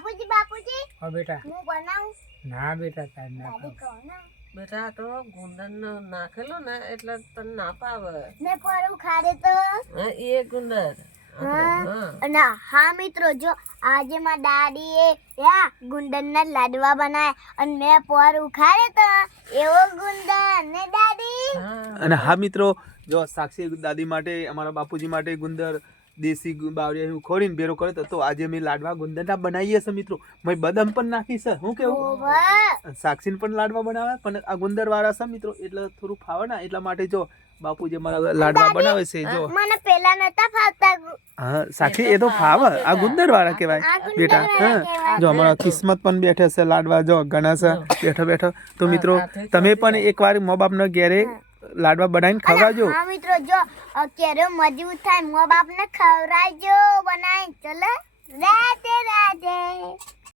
બાપુજી બાપુજી. હા બેટા. હું બનાવું? ના બેટા તાર ના કહો બેટા તો ગુંદર નાખેલો ને એટલે તને ના પાવે. ને પરું ખાડે તો? હા, એ ગુંદર. આપણે, હા. અને હા મિત્રો જો આજે માં દાદીએ યા ગુંદરના લાડવા બનાવ્યા. અને મેં પર ઉખાડે તો એવો ગુંદર. ને દાદી? અને હા મિત્રો જો સાક્ષી દાદી માટે અમારા બાપુજી માટે ગુંદર દેશી ગુ- હું ખોરીને બેરો કરે તો આજે અમે લાડવા ગુંદરના બનાવીએ છીએ મિત્રો. મેં બદામ પણ નાખી છે. હું કેવું? સાક્ષીને પણ લાડવા બનાવે પણ આ ગુંદર વાળા છે મિત્રો એટલે થોડું ફાવે ને એટલા માટે જો બાપુ જે મારા લાડવા બનાવે છે જો. મને પેલા નતા ફાવતા હા સાક્ષી એ તો ફાવે. આ ગુંદર વાળા કહેવાય બેટા. હા. જો અમારા કિસ્મત પણ બેઠે છે લાડવા જો ઘણા છે. બેઠો બેઠો. તો મિત્રો તમે પણ એકવાર મો બાપના ઘેરે લાડવા બનાવીને ખવડાવજો. હા મિત્રો જો કેરો મજબૂત થાય મો બાપ ને ખવડાવજો બનાવી ચલો.